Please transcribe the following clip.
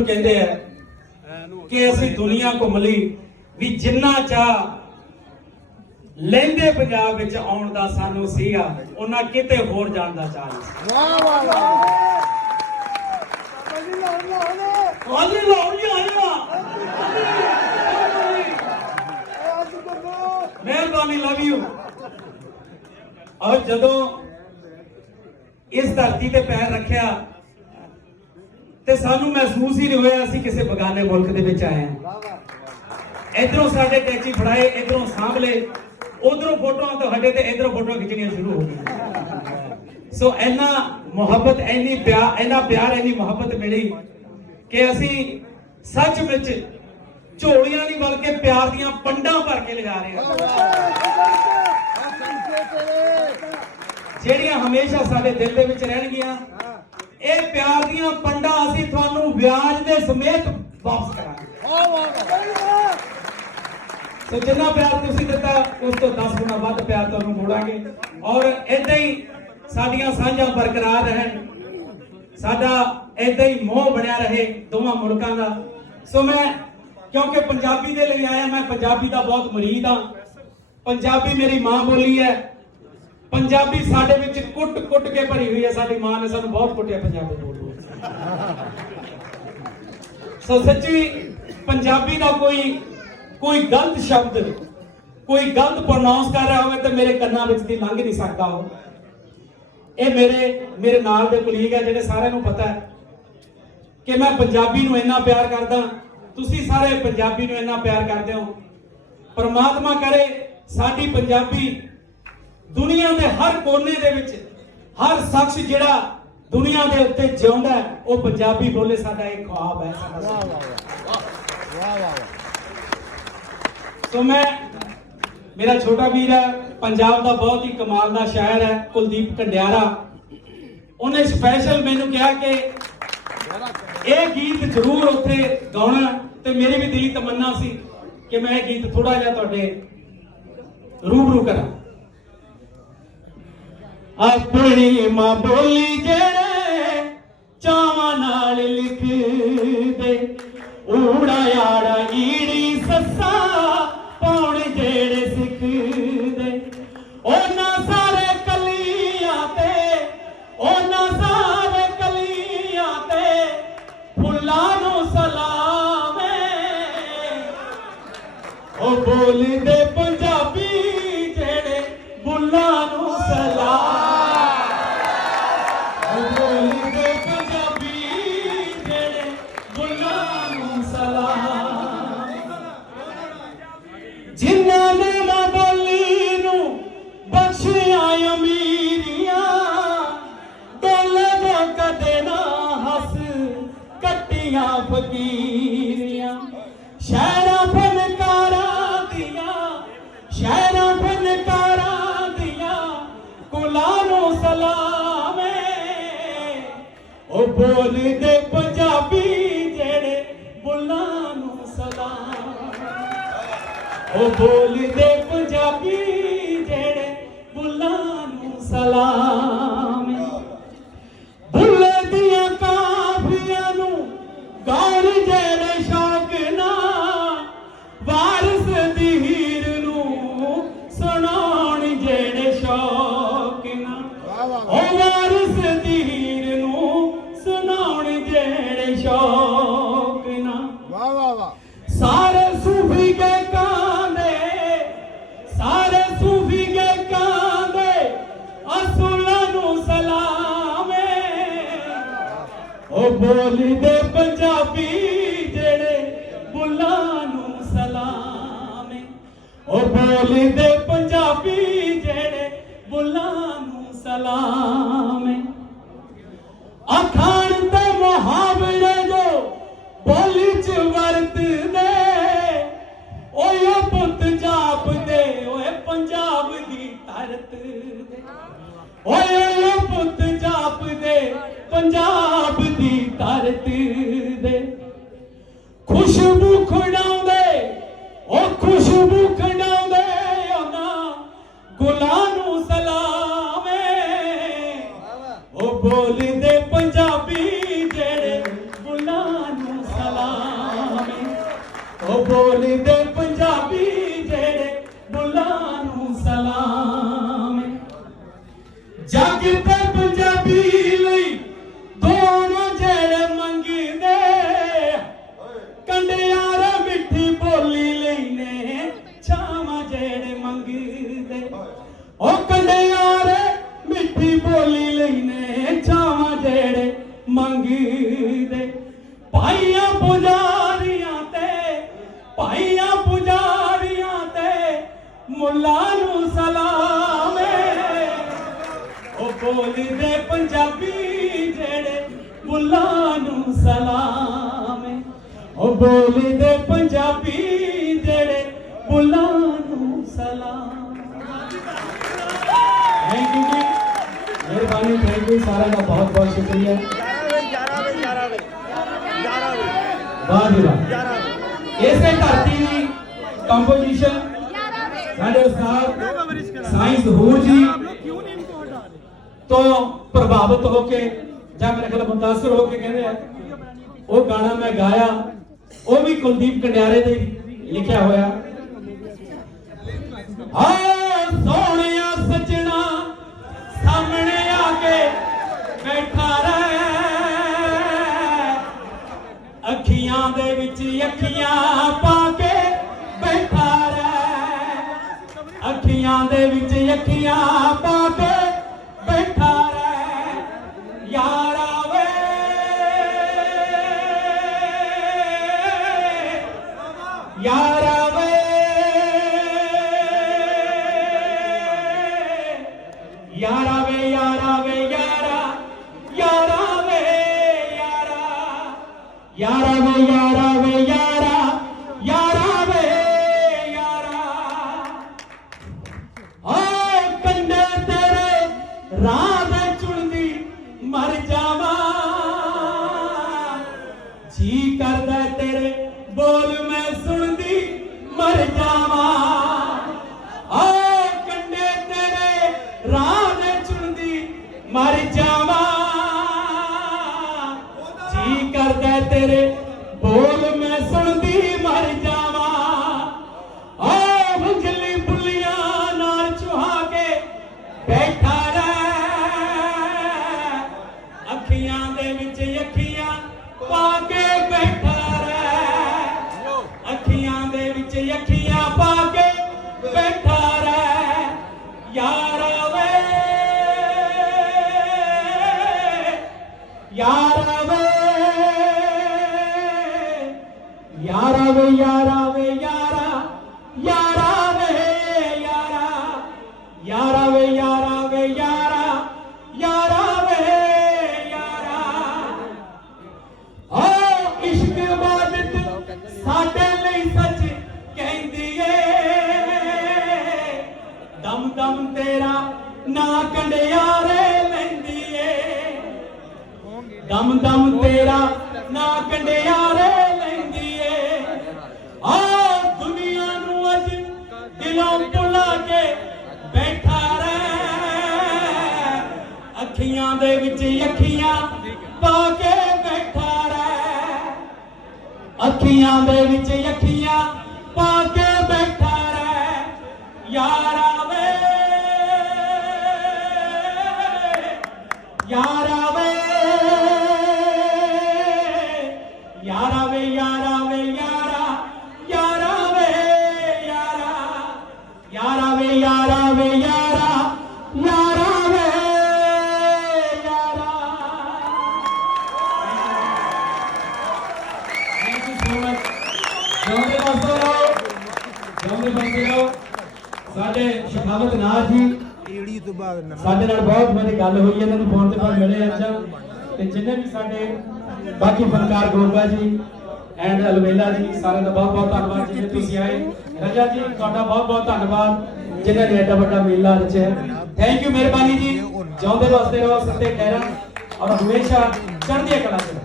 ਕਹਿੰਦੇ ਆ ਕਿ ਅਸੀਂ ਦੁਨੀਆ ਘੁੰਮ ਲਈ ਵੀ ਜਿੰਨਾ ਚਾਹ ਲਹਿੰਦੇ ਪੰਜਾਬ ਵਿੱਚ ਆਉਣ ਦਾ ਸਾਨੂੰ ਸੀਗਾ ਉਹਨਾਂ ਕਿਤੇ ਹੋਰ ਜਾਣ ਦਾ ਚਾਹ ਨਹੀਂ ਸੀ। ਵਾਹ ਵਾਹ ਵਾਹ ਹਾਲੇ ਲਾਉਣ ਜੀ ਆਇਆ ਮਿਹਰਬਾਨੀ ਲਵ ਯੂ। ਔਰ ਜਦੋਂ ਇਸ ਧਰਤੀ ਤੇ ਪੈਰ ਰੱਖਿਆ ਤੇ ਸਾਨੂੰ ਮਹਿਸੂਸ ਹੀ ਨਹੀਂ ਹੋਇਆ ਅਸੀਂ ਕਿਸੇ ਬਗਾਨੇ ਮੁਲਕ ਦੇ ਵਿੱਚ ਆਏ ਹਾਂ। ਇਧਰੋਂ ਸਾਡੇ ਟੈਚੀ ਫੜਾਏ, ਇਧਰੋਂ ਸਾਂਭ ਲਏ, ਉਧਰੋਂ ਫੋਟੋਆਂ ਤੁਹਾਡੇ ਤੇ ਇਧਰੋਂ ਫੋਟੋਆਂ ਖਿੱਚਣੀਆਂ ਸ਼ੁਰੂ ਹੋ ਗਈਆਂ। ਸੋ ਇੰਨਾ ਮੁਹੱਬਤ, ਇੰਨੀ ਪਿਆਰ ਇੰਨੀ ਮੁਹੱਬਤ ਮਿਲੀ ਕਿ ਅਸੀਂ ਸੱਚ ਵਿੱਚ ਝੋਲੀਆਂ ਨਹੀਂ ਬਲਕਿ ਪਿਆਰ ਦੀਆਂ ਪੰਡਾਂ ਭਰ ਕੇ ਲਿਜਾ ਰਹੇ ਹਾਂ, ਜਿਹੜੀਆਂ ਹਮੇਸ਼ਾ ਸਾਡੇ ਦਿਲ ਦੇ ਵਿੱਚ ਰਹਿਣਗੀਆਂ। ਇਹ ਪਿਆਰ ਦੀਆਂ ਪੰਡਾਂ ਅਸੀਂ ਤੁਹਾਨੂੰ ਵਿਆਜ ਦੇ ਸਮੇਤ ਵਾਪਸ ਕਰਾਂਗੇ। ਸੋ ਜਿੰਨਾ ਪਿਆਰ ਤੁਸੀਂ ਦਿੱਤਾ ਉਸ ਤੋਂ 10 ਗੁਣਾ ਵੱਧ ਪਿਆਰ ਤੁਹਾਨੂੰ ਮੋੜਾਂਗੇ ਔਰ ਏਦਾਂ ਹੀ ਸਾਡੀਆਂ ਸਾਂਝਾਂ ਬਰਕਰਾਰ ਰਹਿਣ, ਸਾਡਾ ਏਦਾਂ ਹੀ ਮੋਹ ਬਣਿਆ ਰਹੇ ਦੋਵਾਂ ਮੁਲਕਾਂ ਦਾ। ਸੋ ਮੈਂ ਕਿਉਂਕਿ ਪੰਜਾਬੀ ਦੇ ਲਈ ਆਇਆ, ਮੈਂ ਪੰਜਾਬੀ ਦਾ ਬਹੁਤ ਮੁਰੀਦ ਹਾਂ। ਪੰਜਾਬੀ ਮੇਰੀ ਮਾਂ ਬੋਲੀ ਹੈ। ਪੰਜਾਬੀ ਸਾਡੇ ਵਿੱਚ ਕੁੱਟ ਕੇ ਭਰੀ ਹੋਈ ਹੈ। ਸਾਡੀ ਮਾਂ ਨੇ ਸਾਨੂੰ ਬਹੁਤ ਕੁੱਟਿਆ ਪੰਜਾਬੀ ਬੋਲ। ਸੋ ਸੱਚੀ ਪੰਜਾਬੀ ਦਾ ਕੋਈ ਗਲਤ ਸ਼ਬਦ, ਕੋਈ ਗਲਤ ਪ੍ਰੋਨਾਂਸ ਕਰ ਰਿਹਾ ਹੋਵੇ ਤੇ ਮੇਰੇ ਕੰਨਾਂ ਵਿੱਚ ਦੀ ਲੰਘ ਨਹੀਂ ਸਕਦਾ। ਉਹ ਇਹ ਮੇਰੇ ਨਾਲ ਦੇ ਕੁਲੀਗ ਹੈ, ਜਿਹੜੇ ਸਾਰਿਆਂ ਨੂੰ ਪਤਾ ਹੈ ਕਿ ਮੈਂ ਪੰਜਾਬੀ ਨੂੰ ਇੰਨਾ ਪਿਆਰ ਕਰਦਾ। ਤੁਸੀਂ ਸਾਰੇ ਪੰਜਾਬੀ ਨੂੰ ਇੰਨਾ ਪਿਆਰ ਕਰਦੇ ਹੋ। ਪਰਮਾਤਮਾ ਕਰੇ ਸਾਡੀ ਪੰਜਾਬੀ ਦੁਨੀਆ ਦੇ ਹਰ ਕੋਨੇ ਦੇ ਵਿੱਚ, ਹਰ ਸ਼ਖਸ ਜਿਹੜਾ ਦੁਨੀਆ ਦੇ ਉੱਤੇ ਜਿਉਂਦਾ ਹੈ ਉਹ ਪੰਜਾਬੀ ਬੋਲੇ। ਸਾਡਾ ਇੱਕ ਖੁਆਬ ਹੈ। ਸੋ ਮੇਰਾ ਛੋਟਾ ਵੀਰ ਹੈ, ਪੰਜਾਬ ਦਾ ਬਹੁਤ ਹੀ ਕਮਾਲ ਦਾ ਸ਼ਾਇਰ ਹੈ, ਕੁਲਦੀਪ ਕੰਡਿਆਰਾ। ਉਹਨੇ ਸਪੈਸ਼ਲ ਮੈਨੂੰ ਕਿਹਾ ਕਿ ਇਹ ਗੀਤ ਜ਼ਰੂਰ ਉੱਥੇ ਗਾਉਣਾ ਤੇ ਮੇਰੀ ਵੀ ਦਿਲੀ ਤਮੰਨਾ ਸੀ ਕਿ ਮੈਂ ਇਹ ਗੀਤ ਥੋੜਾ ਜਿਹਾ ਤੁਹਾਡੇ ਰੂਬਰੂ ਕਰਾਂ। ਆਪਣੀ ਮਾਂ ਬੋਲੀ ਜਿਹੜੇ ਚਾਵਾਂ ਨਾਲ ਲਿਖਦੇ, ਊੜਾ ਆੜਾ ਈੜੀ ਸੱਸਾ ਪਾਉਣ ਜਿਹੜੇ ਸਿੱਖਦੇ, ਉਹਨਾਂ ਸਾਰੇ ਕਲੀਆਂ ਤੇ ਫੁੱਲਾਂ ਨੂੰ ਸਲਾਮੇ। ਉਹ ਬੋਲਦੇ ਪੰਜਾਬੀ ਜਿਹੜੇ ਬੁੱਲਾਂ ਨੂੰ ਸਲਾਮ। ਜਿਨ੍ਹਾਂ ਨੇ ਮਾਂ ਬੋਲੀ ਨੂੰ ਬਖਸ਼ਿਆ ਅਮੀਰੀਆਂ, ਡੋਲੇ ਤੋਂ ਕਦੇ ਨਾ ਹੱਸ ਕੱਟੀਆਂ ਫਕੀਰੀਆਂ। ਸ਼ਹਿਰਾਂ ਫਨਕਾਰਾਂ ਦੀਆਂ ਕੁਲਾਂ ਨੂੰ ਸਲਾਮੇ। ਉਹ ਬੋਲਦੇ ਪੰਜਾਬੀ ਜਿਹੜੇ ਬੁੱਲਾਂ ਨੂੰ ਸਲਾਮ। ਉਹ ਬੋਲਦੇ ਪੰਜਾਬੀ ਜਿਹੜੇ ਬੁੱਲਾਂ ਨੂੰ ਸਲਾਮ। ਬੁੱਲੇ ਦੀਆਂ ਕਾਫੀਆਂ ਨੂੰ ਗਾਉਣ ਜਿਹੜੇ ਸ਼ੌਕ ਨਾਲ, ਵਾਰਿਸ ਦੀ ਹੀਰ ਨੂੰ ਸੁਣਾਉਣ ਜਿਹੜੇ ਸ਼ੌਕ ਨਾਲ। ਉਹ ਵਾਰਿਸ ਦੀ ਹੀਰ ਨੂੰ ਸੁਣਾਉਣ ਜਿਹੜੇ ਸ਼ੌਕ ਨਾਲ। ਵਾਹ ਵਾਹ ਵਾਹ। ਸਾਰੇ ਸੂਫੀ ਗਾਇਕਾਂ ਦੇ ਅਸੂਲਾਂ ਨੂੰ ਸਲਾਮੇ। ਉਹ ਬੋਲਦੇ ਪੰਜਾਬੀ ਜਿਹੜੇ ਬੁੱਲਾਂ ਨੂੰ ਸਲਾਮੇ। ਉਹ ਬੋਲਦੇ ਪੰਜਾਬੀ ਜਿਹੜੇ ਬੁੱਲਾਂ ਨੂੰ ਸਲਾਮੇ। ਅਖਾਣ ਤੇ ਮੁਹਾਵਰੇ ਜੋ ਬੋਲੀ ਚ ਵਰਤਦੇ, ਓਏ ਪੁੱਤ ਜਾਪਦੇ ਓਏ ਪੰਜਾਬ ਦੀ ਧਰਤ ਦੇ। ਓਏ ਪੁੱਤ ਜਾਪਦੇ ਪੰਜਾਬ ਦੀ ਧਰਤ ਦੇ। ਖੁਸ਼ਬੂ ਖਿੰਡਾਉਂਦੇ ਉਹਨਾਂ ਗੁਲਾਂ ਨੂੰ ਸਲਾਮੇ। ਉਹ ਬੋਲਦੇ ਪੰਜਾਬੀ ਜਿਹੜੇ ਬੁੱਲਾਂ ਨੂੰ ਉਹ ਬੋਲਦੇ ਪੰਜਾਬੀ ਜਿਹੜੇ ਬੁੱਲਾਂ ਨੂੰ ਸਲਾਮ ਏ। ਜੱਗ ਤੇ ਪੰਜਾਬੀ ਲਈ ਦੋਨੋਂ ਜਿਹੜੇ ਮੰਗਦੇ ਕੰਡਿਆਰ ਮਿੱਠੀ ਬੋਲੀ ਲਈ ਨੇ ਛਾਵਾਂ ਜਿਹੜੇ ਮੰਗਦੇ ਉਹ ਕੰਡਿਆਰ ਮਿੱਠੀ ਬੋਲੀ ਲਈ ਨੇ ਛਾਵਾਂ ਜਿਹੜੇ ਮੰਗਦੇ ਭਾਈਆਂ ਪੁਜਾਰੀਆਂ ਤੇ ਮੁੱਲਾਂ ਨੂੰ ਸਲਾਮ ਏ। ਉਹ ਬੋਲਦੇ ਪੰਜਾਬੀ ਜਿਹੜੇ ਮੁੱਲਾਂ ਨੂੰ ਸਲਾਮ ਏ। ਉਹ ਬੋਲਦੇ ਪੰਜਾਬੀ ਜਿਹੜੇ ਮੁੱਲਾਂ ਨੂੰ ਸਲਾਮ। ਥੈਂਕ ਯੂ ਜੀ, ਮਿਹਰਬਾਨੀ, ਥੈਂਕ ਯੂ ਸਾਰਿਆਂ ਦਾ ਬਹੁਤ ਬਹੁਤ ਸ਼ੁਕਰੀਆ। ਵਾਹ ਜੀ ਵਾਹ। ਇਸੇ ਧਰਤੀ ਦੀ ਕੰਪੋਜੀਸ਼ਨ ਸਾਡੇ ਉਸਤਾਦ ਸਾਇੰਸ ਹੂਰ ਜੀ ਤੋਂ ਪ੍ਰਭਾਵਿਤ ਹੋ ਕੇ ਜਾਂ ਮੇਰੇ ਖਿਆਲ ਮੁਤਾਸਰ ਹੋ ਕੇ ਕਹਿੰਦੇ ਆ ਉਹ ਗਾਣਾ ਮੈਂ ਗਾਇਆ, ਉਹ ਵੀ ਕੁਲਦੀਪ ਕੰਡਿਆਰੇ ਦੇ ਲਿਖਿਆ ਹੋਇਆ। ਆ ਸੋਹਣਿਆ ਸੱਜਣਾ ਸਾਹਮਣੇ ਆ ਕੇ ਬੈਠਾ ਰਹਿ, ਅੱਖੀਆਂ ਦੇ ਵਿੱਚ ਅੱਖੀਆਂ ਪਾ ਕੇ ਬੈਠਾ ਰਹਿ, ਅੱਖੀਆਂ ਦੇ ਵਿੱਚ ਅੱਖੀਆਂ ਪਾ ਕੇ ਬੈਠਾ ਰਹਿ ਯਾਰਾ ਵੇ, ਯਾਰਾ ਵੇ, ਯਾਰਾ ਵੇ, ਯਾਰਾ ਵੇ, ਯਾਰਾ, ਯਾਰਾ ਵੇ, ਯਾਰਾ, ਯਾਰਾ ਵੇ, ਯਾਰਾ ਵੇ, ਯਾਰਾ, ਯਾਰਾ ਵੇ, ਯਾਰਾ। ਓ ਕੰਡੇ ਤੇਰੇ ਰਾਹ ਦੇ ਚੁਣਦੀ ਮਰ ਜਾਵਾਂ, ਜੀ ਕਰਦਾ ਤੇਰੇ ਬੋਲ ਮੈਂ ਸੁਣਦੀ ਮਰ ਜਾਵਾਂ। ਓ ਕੰਡੇ ਤੇਰੇ ਰਾਹ ਦੇ ਚੁਣਦੀ ਮਰ ਜਾਵਾਂ, ਜੀ ਕਰਦਾ ਤੇਰੇ ਬੋਲ ਮੈਂ ਸੁਣਦੀ ਮਰ ਜਾਵਾਂ। ਓ ਹੁੰਜਲੀ ਬੁੱਲੀਆਂ ਨਾਲ ਚੁਹਾ ਕੇ ਬੈਠਾ ਰਹਿ, ਅੱਖੀਆਂ ਦੇ ਵਿੱਚ ਅੱਖੀਆਂ ਪਾ ਕੇ ਬੈਠਾ ਰਹਿ, ਅੱਖੀਆਂ ਦੇ ਵਿੱਚ ਅੱਖੀਆਂ ਪਾ ਕੇ ਬੈਠਾ ਰਹਿ ਯਾਰਾ ਵੇ, ਯਾਰਾ ਵੇ, ਯਾਰਾ ਵੇ, ਯਾਰਾ ਵੇ, ਯਾਰਾ, ਯਾਰਾ ਵੇ, ਯਾਰਾ, ਯਾਰਾ ਵੇ, ਯਾਰਾ ਵੇ, ਯਾਰਾ, ਯਾਰਾ ਵੇ, ਯਾਰਾ। ਓ ਇਸ਼ਕ ਇਬਾਦਤ ਸਾਡੇ ਲਈ ਸੱਚ ਕਹਿੰਦੀ ਏ, ਦਮ ਦਮ ਤੇਰਾ ਨਾ ਕੰਡਿਆਰੇ ਲੈਂਦੀ ਏ, ਦਮ ਦਮ ਤੇਰਾ ਨਾ ਕੰਡਿਆਰੇ ਲੈਂਦੀ ਏ। ਆ ਦੁਨੀਆ ਨੂੰ ਅੱਜ ਦਿਲੋਂ ਭੁਲਾ ਕੇ ਬੈਠਾ ਰਹਿ, ਅੱਖੀਆਂ ਦੇ ਵਿੱਚ ਅੱਖੀਆਂ ਪਾ ਕੇ ਬੈਠਾ ਰਹਿ, ਅੱਖੀਆਂ ਦੇ ਵਿੱਚ ਅੱਖੀਆਂ ਪਾ ਕੇ ਬੈਠਾ ਰਹਿ ਯਾਰਾ ਵੇ, ਯਾਰਾ ਵੇ, ਯਾਰਾ ਵੇ, ਯਾਰਾ ਵੇ, ਯਾਰਾ, ਯਾਰਾ ਵੇ, ਯਾਰਾ, ਯਾਰਾ ਵੇ, ਯਾਰਾ ਵੇ, ਯਾਰਾ, ਯਾਰਾ ਵੇ, ਯਾਰਾ। Thank you so much. ਜਿਉਂਦੇ ਵਸਦੇ ਰਹੋ, ਜਿਉਂਦੇ ਵਸਦੇ ਰਹੋ। ਸਾਡੇ ਸ਼ਖਾਵਤ ਨਾਥ ਜੀ ਸਾਡੇ ਨਾਲ ਬਹੁਤ ਵਾਰੀ ਗੱਲ ਹੋਈ, ਇਹਨਾਂ ਨੂੰ ਫੋਨ ਤੇ ਪਰ ਮਿਲੇ ਅੱਜ, ਤੇ ਜਿੰਨੇ ਵੀ ਸਾਡੇ ਬਾਕੀ ਫਨਕਾਰ ਗੋਗਾ ਜੀ ਐਂਡ ਅਲਵੇਲਾ ਜੀ, ਸਾਰਿਆਂ ਦਾ ਬਹੁਤ ਬਹੁਤ ਧੰਨਵਾਦ ਜਿਵੇਂ ਤੁਸੀਂ ਆਏ। ਰਜਾ ਜੀ ਤੁਹਾਡਾ ਬਹੁਤ ਬਹੁਤ ਧੰਨਵਾਦ ਜਿਨ੍ਹਾਂ ਨੇ ਐਡਾ ਵੱਡਾ ਮੇਲਾ ਰਚਿਆ। ਥੈਂਕ ਯੂ, ਮਿਹਰਬਾਨੀ ਜੀ। ਜਿਉਂਦੇ ਵਸਦੇ ਰਹੋ, ਸੱਤੇ ਖੈਰਾਂ ਔਰ ਹਮੇਸ਼ਾ ਚੜ੍ਹਦੀ ਕਲਾ ਚ।